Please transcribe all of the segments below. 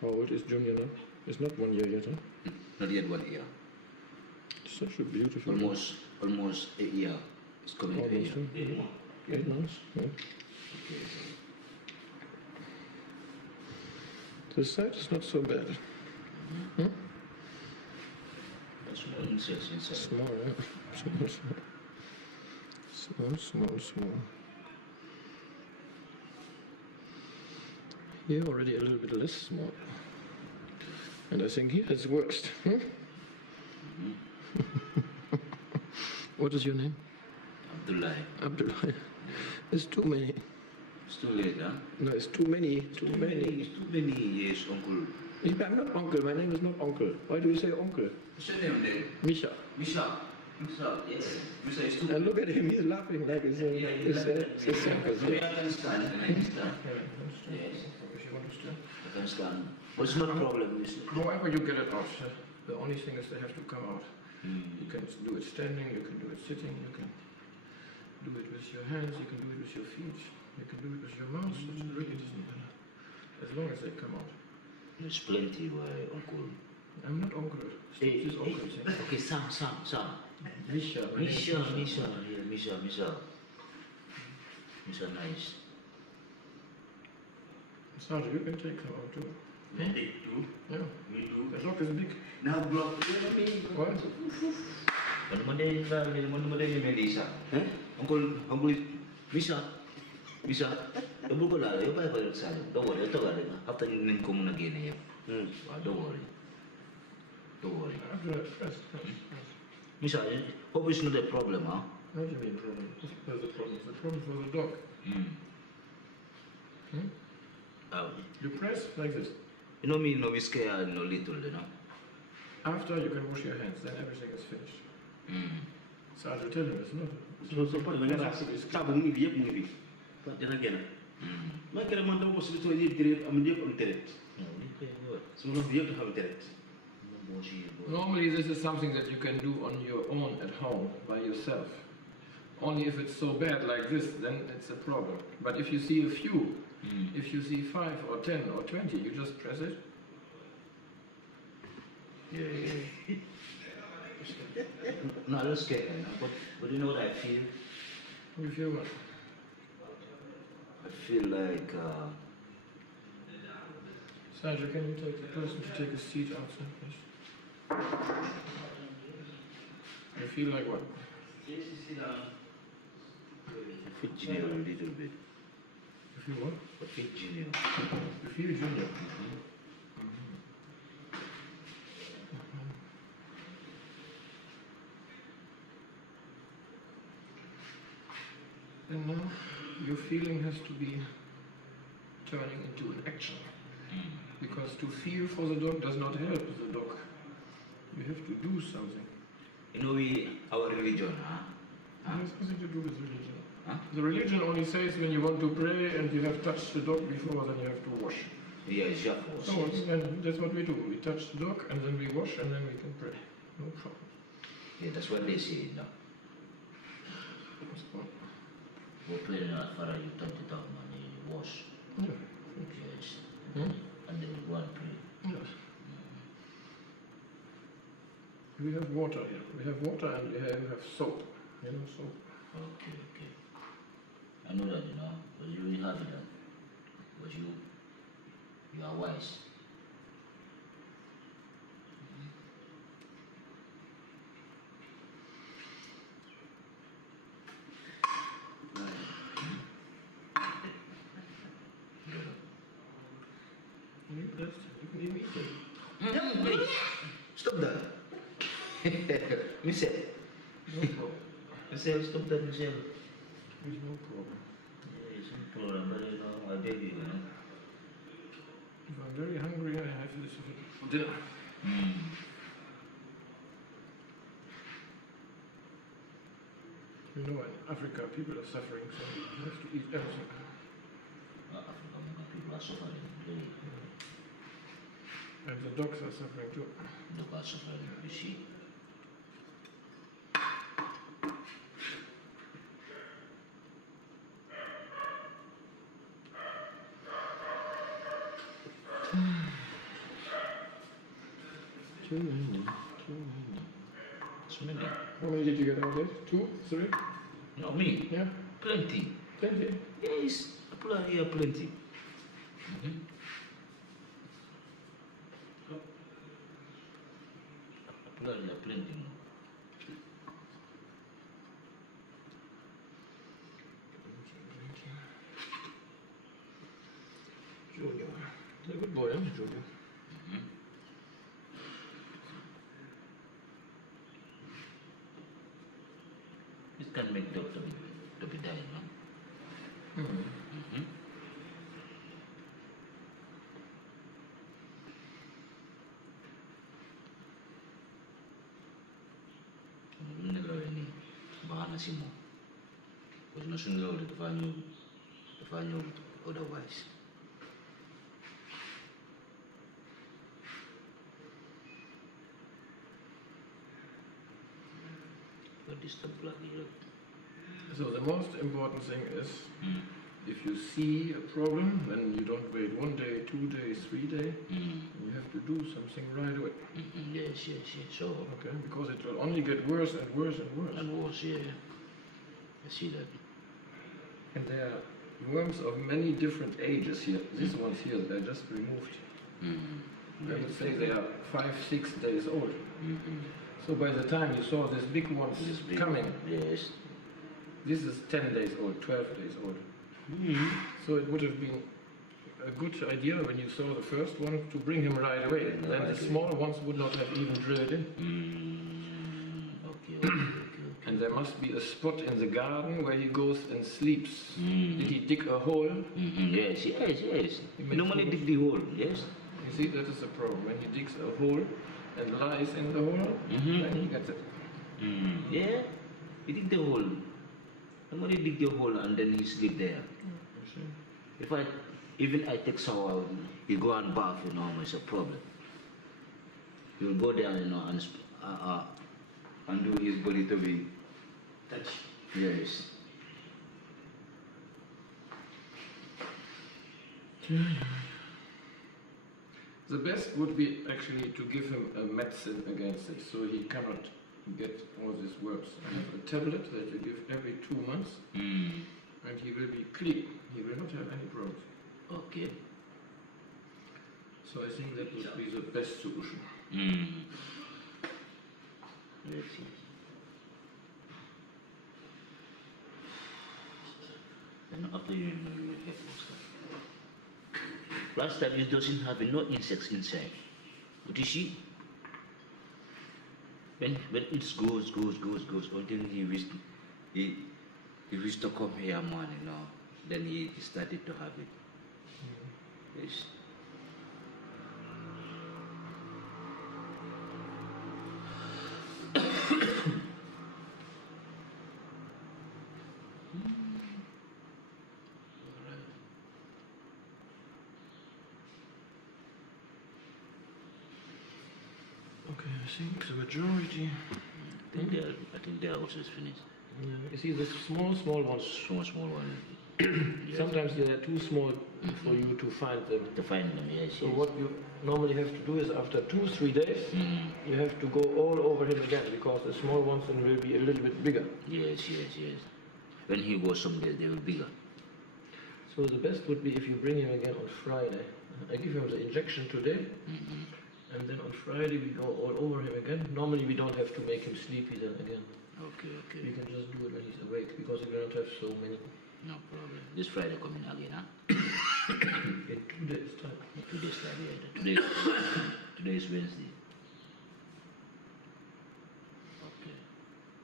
How old is Junior now? It's not 1 year yet, huh? Not yet 1 year. Such a beautiful. Almost 8 years. It's coming to 8 years. 8 months. Yeah. Okay. The size is not so bad. Hmm? Small insects inside. Small, yeah. Small. Here already a little bit less small. And I think here it's worst. Hmm? What is your name? Abdullah. There's too many. It's too late, huh? No, it's too many. It's too many years, Uncle. I'm not Uncle. My name is not Uncle. Why do you say Uncle? What's your name then? Misha. Misha, yes. Misha is too. And look at him. He's laughing like it's Yeah, it's simple. So I understand. Yes. If you understand. I understand. But it's not a problem. However you get it out, the only thing is they have to come out. Mm. You can do it standing, you can do it sitting, you can do it with your hands, you can do it with your feet, you can do it with your mouth. It really doesn't matter. As long as they come out. There's plenty where Uncle. I'm not Uncle. Hey, Uncle. Okay, Sam. Misha. Yeah, Misha, nice. Sergeant, you can take them out too. Me too? Yeah. Me too. The dog is big. Now, block. What? Mana ni Melissa? Uncle, Misha. Don't go there. You buy for yourself. Don't worry. After you name come again here. Don't worry. Misha, hope it's not a problem, huh? What do you mean problem? There's a problem. It's a problem for the dog. You press like this. You know me, no we scare no little, you know. After you can wash your hands, then everything is finished. So I'll tell him it's not. So part of the taboo movie. But then again, my character was to I'm deep on terrace. So we have to have a terrace. Normally this is something that you can do on your own at home by yourself. Only if it's so bad like this, then it's a problem. But if you see a few, if you see 5 or 10 or 20, you just press it. Yeah. No, I don't scare him, but you know what I feel? You feel what? I feel like Sergio, can you take the person to take a seat outside, please? You feel like what? I feel junior a little bit. You feel what? I feel junior. You feel junior? And now your feeling has to be turning into an action. Because to feel for the dog does not help the dog. You have to do something. You know, our religion, It has nothing to do with religion. Huh? The religion only says when you want to pray and you have touched the dog before, then you have to wash. Yeah, it's your So and that's what we do. We touch the dog and then we wash and then we can pray. No problem. Yeah, that's what they say now. We're praying as far as you touch the dog and you wash. Yeah. Yes. And then we go and pray. Yes. We have water here. We have water and we have soap. You know, soap. Okay. I know that, you know, but you really have it done. But you are wise. You can eat it. Stop that. Michelle. No problem. Michelle, stop that, Michelle. There's no problem. Yeah, it's no problem, but you know, I beg you, you know. If I'm very hungry, I have this for dinner. You know, in Africa, people are suffering, so you have to eat everything. African people are suffering, really. And the dogs are suffering too. Dogs are suffering, you see. Smelling. How many did you get out of it? 2, 3? No, me. Yeah. Plenty. Plenty. Yes, apple here plenty. Apple here plenty. Junior. He's a good boy, huh, Junior? This can make dogs to be dying, no? Nilawini bahana simo. Because no sooner or to find you otherwise. But this the plug here. So the most important thing is, if you see a problem, then you don't wait 1 day, 2 days, 3 days. You have to do something right away. Yes. So, Okay, because it will only get worse and worse and worse. and worse, yeah. I see that. And there are worms of many different ages here. These ones here, they're just removed. I would say they are 5, 6 days old. So by the time you saw this big one coming, Yes. this is 10 days old, 12 days old. So it would have been a good idea when you saw the first one to bring him right away. Then the small ones would not have even drilled in. Okay. And there must be a spot in the garden where he goes and sleeps. Did he dig a hole? Yes. makes Normally holes. dig the hole, yes. You see, that is the problem. When he digs a hole and lies in the hole, then he gets it. Yeah, he dig the hole. Normally dig the hole and then he sleep there. If I take shower, he go and bath, it's a problem. He will go there, and do his body to be touched. Yes. The best would be actually to give him a medicine against it, so he cannot get all these worms. I have a tablet that you give every 2 months, and he will be clean. He will not have any problems. Okay. So I think that would be the best solution. Let's see. And after you have also. Last time it doesn't have no insects inside. But you see, when it goes until he wished to come here, man, then he started to have it. Yes. Okay, I think the majority. I think they are also finished. You see the small ones. Small one. Sometimes they are too small for you to find them. To find them, yes. So what you normally have to do is after 2-3 days, you have to go all over him again, because the small ones then will be a little bit bigger. Yes. When he goes someday, they will be bigger. So the best would be if you bring him again on Friday. I give him the injection today, and then on Friday we go all over him again. Normally we don't have to make him sleepy then again. Okay. We can just do it when he's awake, because we don't have so many. No problem. This Friday coming again, huh? In 2 days time. 2 days time, yeah. Today is Wednesday. Okay.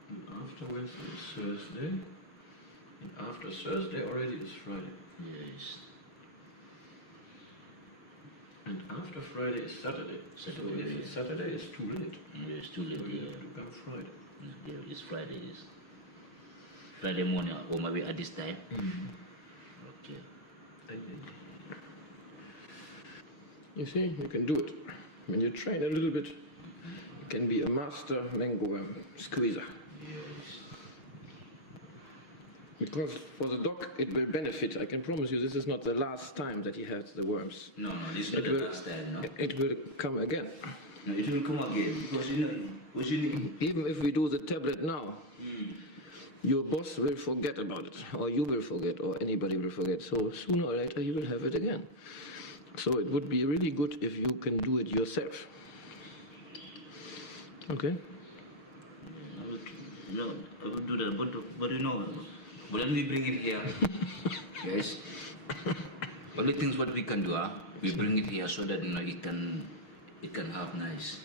And after Wednesday is Thursday, and after Thursday already is Friday. Yes. And after Friday is Saturday. So if it's Saturday, it's too late. It's too late, So you yeah. have to come Friday. Yeah, it's Friday, yes. Friday morning, or maybe at this time. Okay. You see, you can do it. When you train a little bit, you can be a master mangoworm squeezer. Yes. Because for the dog, it will benefit. I can promise you, this is not the last time that he has the worms. No, this is not It the will- last time, no? It will come again. No, it will come again because Even if we do the tablet now, your boss will forget about it, or you will forget, or anybody will forget. So sooner or later he will have it again. So it would be really good if you can do it yourself. Okay? I would do that, but but when we bring it here, guys, only things what we can do, we bring it here so that it can have nice